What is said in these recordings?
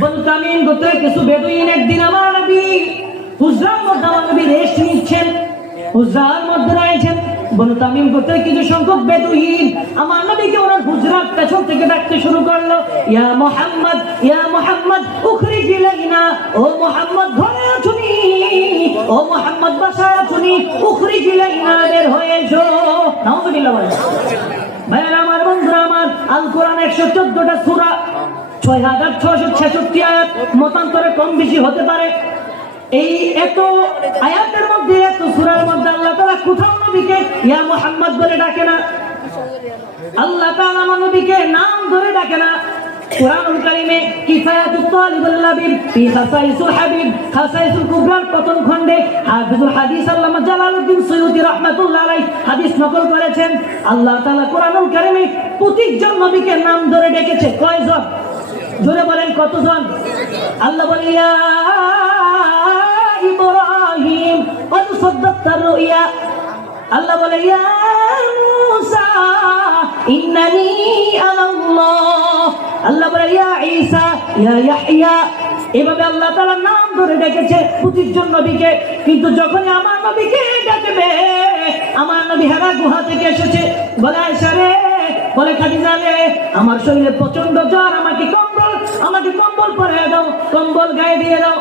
বনু তামিম গোত্রের কিছু বেদুইন একদিন আমার নবী হুজরার মধ্যে আমার নবী রেস্ট নিচ্ছেন, হুজরার মধ্যে রয়েছেন। বনু তামিম গোত্রের কিছু সংখ্যক বেদুইন আমার নবীকে ওনার হুজরার পেছন থেকে ডাকতে শুরু করলো, ইয়া মুহাম্মদ, ইয়া মুহাম্মদ উখরিজ ইলাইনা, ও মুহাম্মদ ঘরে আছুনি, ও মুহাম্মদ বাসায় আছুনি, উখরিজ ইলাইনা, বের হয়ে এসো। নাউযুবিল্লাহ। ভাইরা আমার, বন্ধুরা আমার, আল কোরআন 114টা সূরা, 6666 আয়াত, মতান্তরে কম বেশি হতে পারে। এই এত আয়াতের মধ্যে, এত সূরার মধ্যে আল্লাহ তাআলা কোথাও নবীকে ইয়া মুহাম্মদ বলে ডাকে না। আল্লাহ তাআলা আমার নবীকে নাম ধরে ডাকে না। কুরআনুল কারীমে কিফায়াতুত তালিবুল লাবিব ফি খাসাইসুল হাবিব, খাসাইসুল কুবরার প্রথম খণ্ডে হাফিজুল হাদিস আল্লামা জালালউদ্দিন সুয়ুতী রাহমাতুল্লাহ আলাইহি হাদিস নকল করেছেন। আল্লাহ তাআলা কুরআনুল কারীমে প্রত্যেকজন নবীকে নাম ধরে ডেকেছে। কয়জন? জোরে বলেন, কতজন? আল্লাহ বলে, ইয়া ইব্রাহিম কদ সাদ্দাকতার রুইয়া। আল্লাহ বলে, ইয়া মূসা ইন্নানি আনাল্লাহ। আল্লাহ বলে, ইয়া ঈসা, ইয়া ইয়াহইয়া। এভাবে আল্লাহ তাআলা নাম ধরে ডেকেছে প্রতিজন নবীকে। কিন্তু যখনই আমার নবীকে ডাকবে, আমার নবী হেরা গুহা থেকে এসেছে, বলে আয়েশা রে, বলে খাদিজা রে, আমার শরীরে প্রচন্ড জ্বর, আমাকে কম্বল পরিয়ে দাও, কম্বল গায়ে দিয়ে দাও।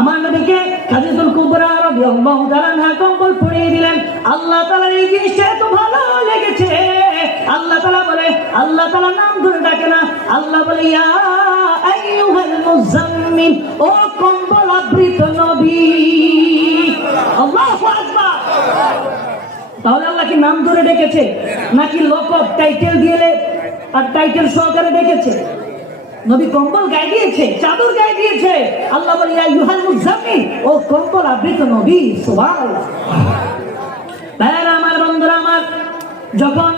আমার নবীকে খাদিজাতুল কুবরা রাদিয়াল্লাহু তাআলা আনহা কম্বল পরিয়ে দিলেন। আল্লাহ তাআলার এই জিনিসটা এত ভালো লেগেছে। আল্লাহ তাআলা বলে, আল্লাহ তাআলা নাম ধরে ডাকে না। আল্লাহ বলে, ইয়া আইয়ুহাল মুযাম্মিল, ও কম্বল আবৃত নবী। আল্লাহু আকবার। তাহলে আল্লাহ কি নাম ধরে ডেকেছে নাকি লকব টাইটেল দিয়ে আর টাইটেল সহকারে ডেকেছে? নবী কম্বল গায়ে দিয়েছে, চাদর গায়ে দিয়েছে। আল্লাহ বলে, ইয়া আইয়ুহাল মুযাম্মিল, ও কম্বল আবৃত নবী। সুবহানাল্লাহ। ভাইরা আমার, বন্ধুরা আমার, যখন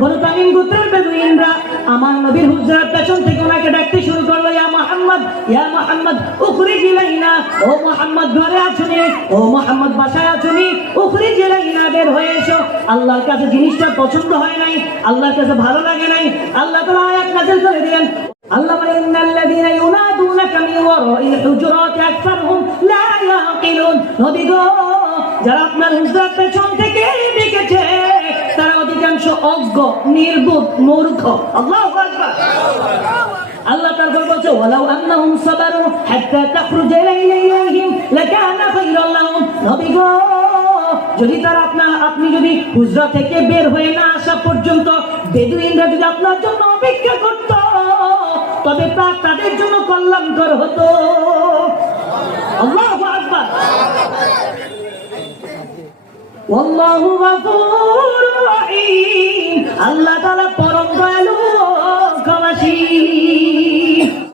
বনু তামিম গোত্রের বেদুইনরা আমার নবীর হুজরার পেছন থেকে ওনাকে ডাকতে শুরু করলো, ইয়া মুহাম্মদ, ইয়া মুহাম্মদ উখরিজ ইলাইনা, ও মুহাম্মদ ঘরে আছুনি, ও মুহাম্মদ বাসায় আছুনি, উখরিজ ইলাইনা, বের হয়ে এসো। আল্লাহর কাছে জিনিসটা পছন্দ হয় নাই, আল্লাহর কাছে ভালো লাগে নাই। আল্লাহ তাআলা আয়াত নাযিল করে দিলেন। আল্লাহ বলেন, ইন্নাল্লাযীনা ইউনাদুনাকা মিন ওয়ারাইল হুজুরাতি আকসারুহুম লা ইয়াকিলুন। নবী গো, যারা আপনার হুজরার পেছন থেকে ডেকেছে তারা অধিকাংশ অজ্ঞ, নির্বোধ, মূর্খ। আল্লাহু আকবার। আল্লাহ তারপর বলছে, ওয়ালাউ আন্নাহুম সাবারু হাত্তা তাখরুজা ইলাইহিম লাকানা খায়রাল লাহুম। নবী গো, যদি আপনি যদি হুজরা থেকে বের হয়ে না আসা পর্যন্ত বেদুইনরা যদি আপনার জন্য অপেক্ষা করত, তবে তা তাদের জন্য কল্যাণকর হতো। আল্লাহু আকবার। আল্লাহু গফুরুর রহিম। আল্লাহ তাআলা